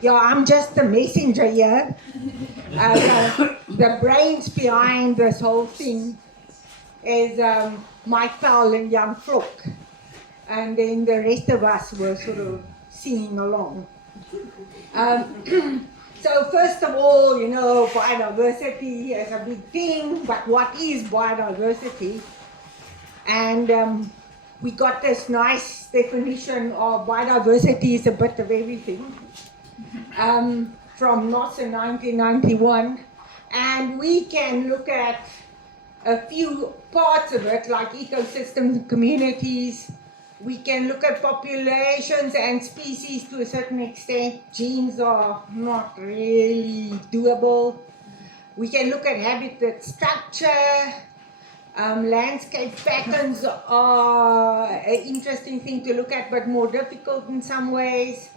Yeah, I'm just the messenger here. The brains behind this whole thing is Mike Powell and Jan Vlok. And then the rest of us were sort of singing along. So first of all, you know, biodiversity is a big thing, but what is biodiversity? And we got this nice definition of biodiversity is a bit of everything from NOS in 1991. And we can look at a few parts of it, like ecosystems and communities. We can look at populations and species to a certain extent. Genes are not really doable. We can look at habitat structure. Landscape patterns are an interesting thing to look at, but more difficult in some ways.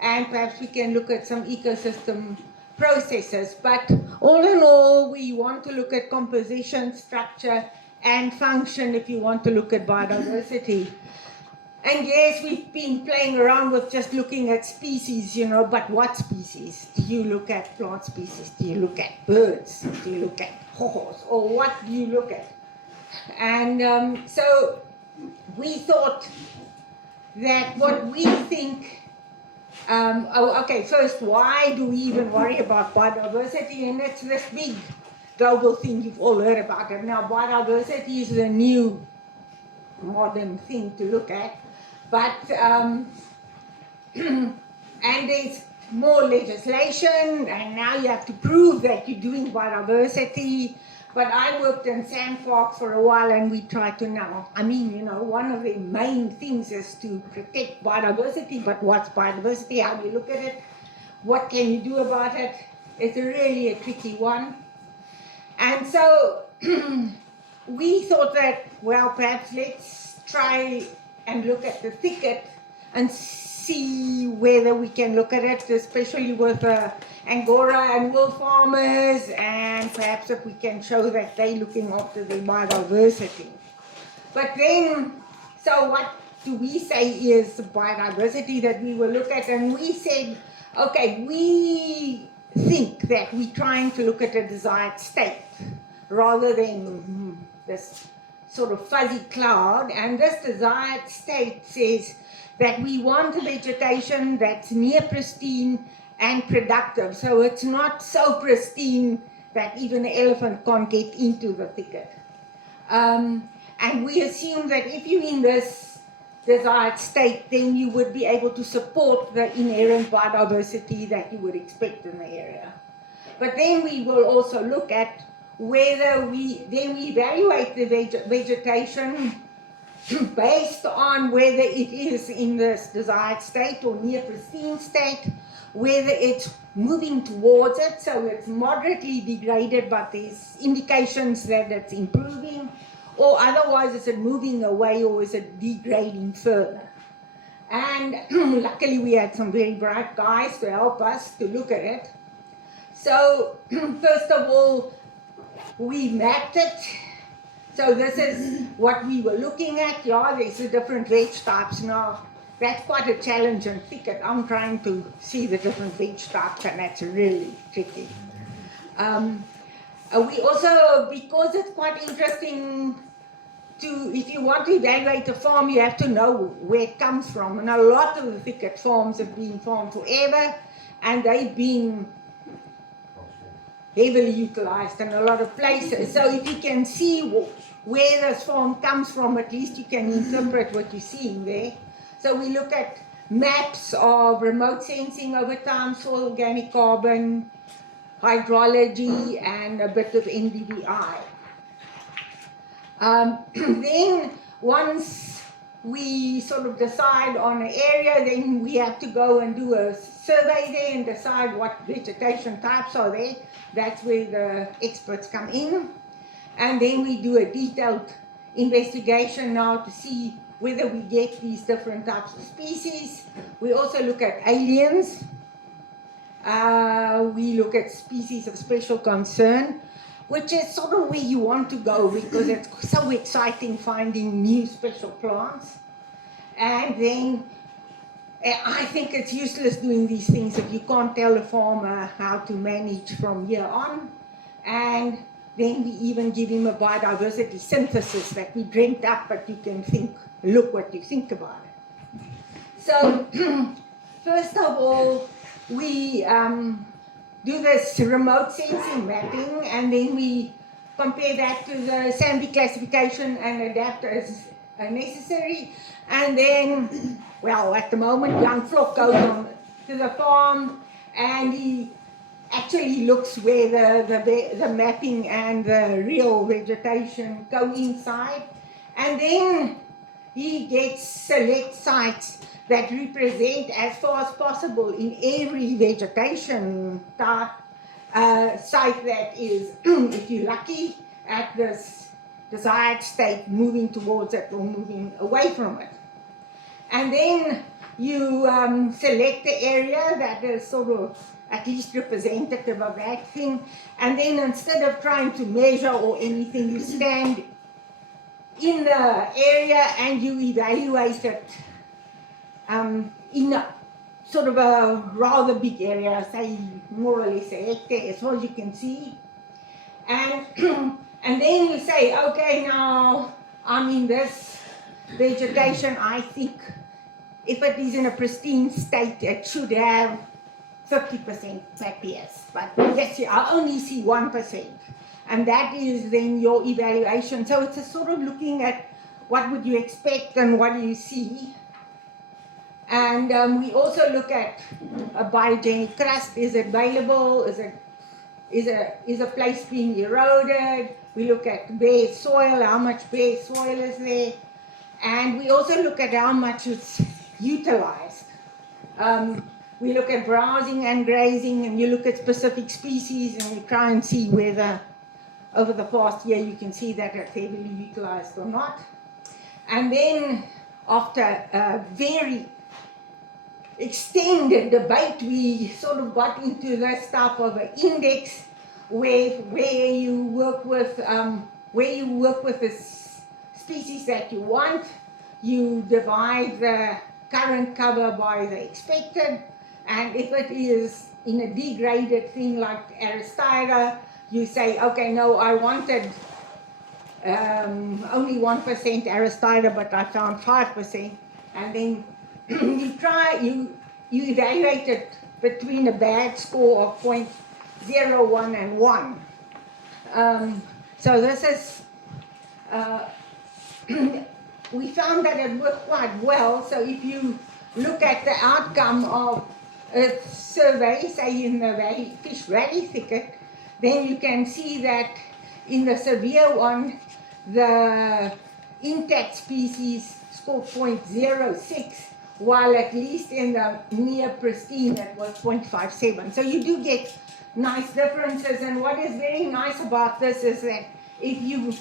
And perhaps we can look at some ecosystem processes. But all in all, we want to look at composition, structure, and function if you want to look at biodiversity. And yes, we've been playing around with just looking at species, you know, but what species? Do you look at plant species? Do you look at birds? Do you look at horse? Or what do you look at? And so we thought that what we think, first, why do we even worry about biodiversity? And it's this big global thing, you've all heard about it. Now, biodiversity is a new modern thing to look at, but, and there's more legislation, and now you have to prove that you're doing biodiversity. But I worked in sandparks for a while, and we tried to now, one of the main things is to protect biodiversity, but what's biodiversity? How do you look at it? What can you do about it? It's really a tricky one. And so we thought that, well, perhaps let's try and look at the thicket and see whether we can look at it, especially with Angora and wool farmers, and perhaps if we can show that they're looking after the biodiversity. But then, so what do we say is the biodiversity that we will look at? And we said, okay, we think that we're trying to look at a desired state rather than this sort of fuzzy cloud. And this desired state says that we want a vegetation that's near pristine and productive. So it's not so pristine that even an elephant can't get into the thicket. And we assume that if you're in this desired state, then you would be able to support the inherent biodiversity that you would expect in the area. But then we will also look at whether we evaluate the vegetation based on whether it is in this desired state or near pristine state, whether it's moving towards it, so it's moderately degraded, but there's indications that it's improving, or otherwise is it moving away or is it degrading further. And luckily we had some very bright guys to help us to look at it. So first of all, we mapped it. So this is what we were looking at. Yeah, there's the different veg types. Now, that's quite a challenge in Thicket. I'm trying to see the different veg types, and that's really tricky. We also, because it's quite interesting if you want to evaluate a farm, you have to know where it comes from. And a lot of the Thicket farms have been farmed forever, and they've been heavily utilized in a lot of places. So if you can see where this farm comes from, at least you can interpret what you're seeing there. So we look at maps of remote sensing over time, soil organic carbon, hydrology, and a bit of NDVI. Then once we sort of decide on an area, then we have to go and do a survey there and decide what vegetation types are there. That's where the experts come in. And then we do a detailed investigation now to see whether we get these different types of species. We also look at aliens. We look at species of special concern, which is sort of where you want to go because it's so exciting finding new special plants. And then I think it's useless doing these things if you can't tell a farmer how to manage from here on. And then we even give him a biodiversity synthesis that we dreamt up, but you can think, look what you think about it. So, first of all, we do this remote sensing mapping, and then we compare that to the SAMBI classification and adapt as necessary. And then, well, at the moment, young Flock goes on to the farm, and he actually looks where the mapping and the real vegetation coincide. And then he gets select sites that represent as far as possible in every vegetation type site that is, if you're lucky, at this desired state, moving towards it or moving away from it. And then you select the area that is sort of at least representative of that thing. And then instead of trying to measure or anything, you stand in the area and you evaluate it in a sort of a rather big area, say more or less a hectare, as far as you can see. And, and then you say, okay, now I'm in this vegetation. I think if it is in a pristine state, it should have 50% PAPS. But let's see, I only see 1%. And that is then your evaluation. So it's a sort of looking at what would you expect and what do you see. And we also look at a biogenic crust. Is it available? Is a place being eroded? We look at bare soil, how much bare soil is there. And we also look at how much it's utilized. We look at browsing and grazing, and you look at specific species, and you try and see whether over the past year you can see that it's heavily utilized or not. And then after a very extended debate, we sort of got into this type of an index where you work with the species that you want. You divide the current cover by the expected, and if it is in a degraded thing like Aristida, you say, okay, no, I wanted only 1% Aristida, but I found 5%, and then you evaluate it between a bad score of 0.01 and 1. So this is, we found that it worked quite well. So if you look at the outcome of a survey, say in the Fish Valley Thicket, then you can see that in the severe one, the intact species scored 0.06, while at least in the near pristine it was 0.57. So you do get nice differences, and what is very nice about this is that if you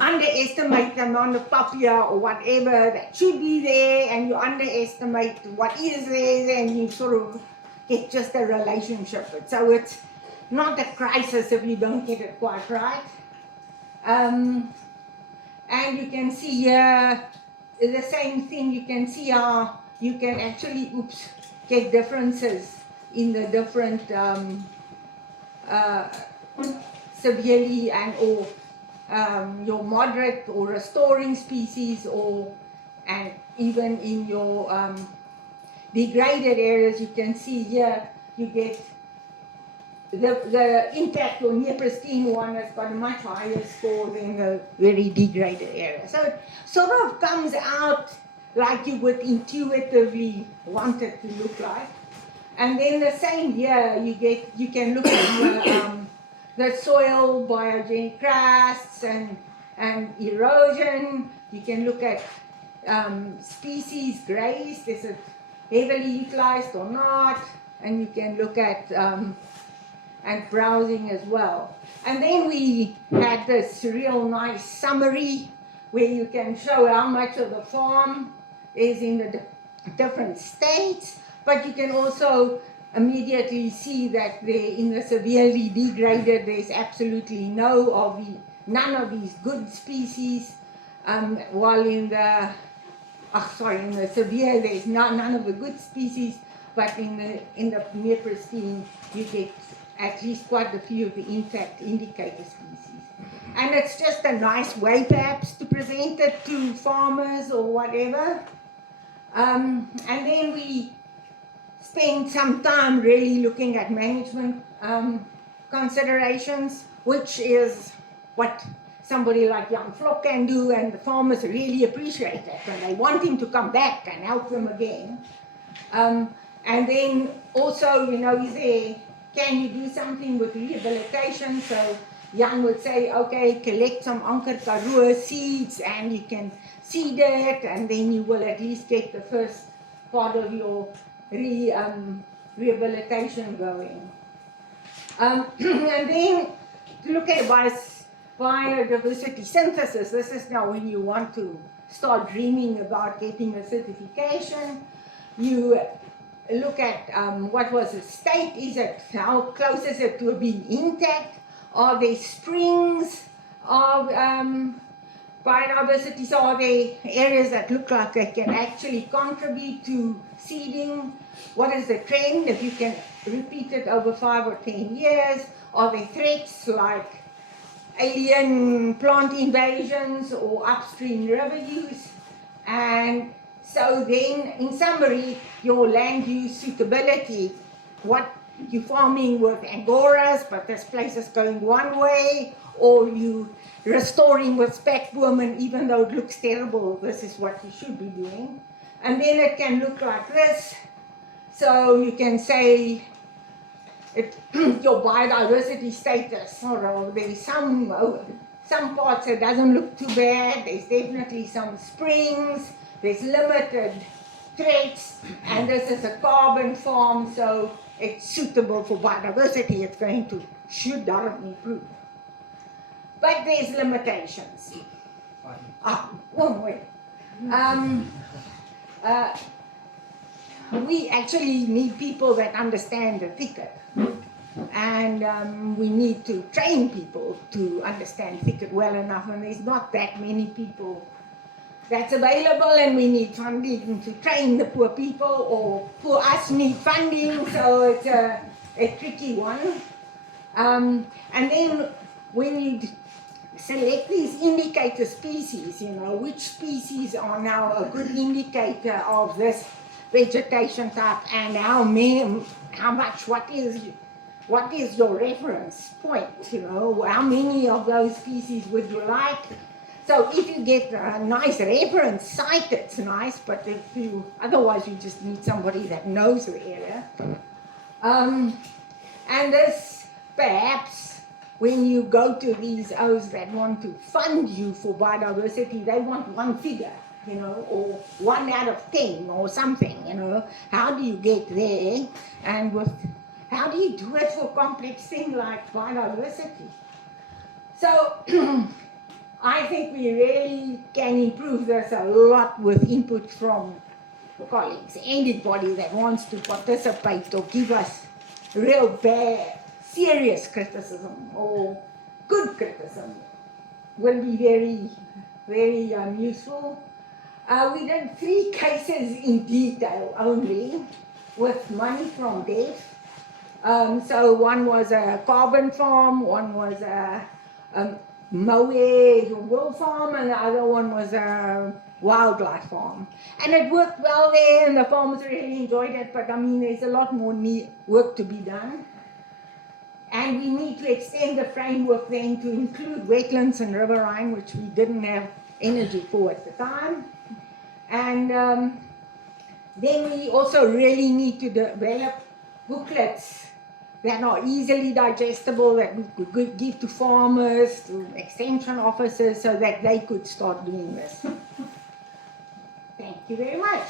underestimate the amount of papaya or whatever that should be there, and you underestimate what is there, then you sort of get just a relationship. So it's not a crisis if you don't get it quite right. And you can see here the same thing. You can see how you can actually get differences in the different severely and or your moderate or restoring species, and even in your degraded areas. You can see here you get the intact or near pristine one has got a much higher score than the very degraded area. So it sort of comes out like you would intuitively want it to look like. And then the same here, you can look at the soil biogenic crusts and erosion. You can look at species grazed, is it heavily utilized or not, and you can look at and browsing as well. And then we had this real nice summary where you can show how much of the farm is in the different states, but you can also immediately see that in the severely degraded, there's absolutely none of these good species, while in the in the severe, there's none of the good species, but in the near pristine, you get at least quite a few of the intact indicator species. And it's just a nice way, perhaps, to present it to farmers or whatever. And then we spend some time really looking at management considerations, which is what somebody like Jan Vlok can do, and the farmers really appreciate that, and they want him to come back and help them again. And then also, can you do something with rehabilitation? So Jan would say, okay, collect some Anker Karoo seeds and you can seed it, and then you will at least get the first part of your rehabilitation going. And then to look at biodiversity synthesis, this is now when you want to start dreaming about getting a certification. You look at what was the state, how close is it to being intact? Are there springs of biodiversity? Are there areas that look like they can actually contribute to seeding? What is the trend, if you can repeat it over 5 or 10 years? Are there threats like alien plant invasions or upstream river use? And so then, in summary, your land use suitability, what you're farming with angoras, but this place is going one way, or you restoring with speckworm, and even though it looks terrible, this is what you should be doing. And then it can look like this. So you can say your biodiversity status, or there's some parts that doesn't look too bad, there's definitely some springs, there's limited threats, and this is a carbon farm, so it's suitable for biodiversity, it's going to should improve. But there's limitations. One way. We actually need people that understand the thicket. And we need to train people to understand thicket well enough, and there's not that many people that's available, and we need funding to train the poor people, or poor us need funding, so it's a tricky one. And then when you select these indicator species, which species are now a good indicator of this vegetation type, and how much, what is your reference point, how many of those species would you like? So if you get a nice reference site, it's nice, but otherwise you just need somebody that knows the area. And this, perhaps, when you go to these O's that want to fund you for biodiversity, they want one figure, or 1 out of 10 or something, How do you get there? And how do you do it for complex things like biodiversity? So I think we really can improve this a lot with input from colleagues, anybody that wants to participate or give us real bad, serious criticism or good criticism will be very, very useful. We did 3 cases in detail only with money from DEF. So one was a carbon farm, one was a moe wool farm, and the other one was a wildlife farm. And it worked well there, and the farmers really enjoyed it, but there's a lot more work to be done. And we need to extend the framework then to include wetlands and riverine, which we didn't have energy for at the time. And then we also really need to develop booklets that are easily digestible, that we could give to farmers, to extension officers, so that they could start doing this. Thank you very much.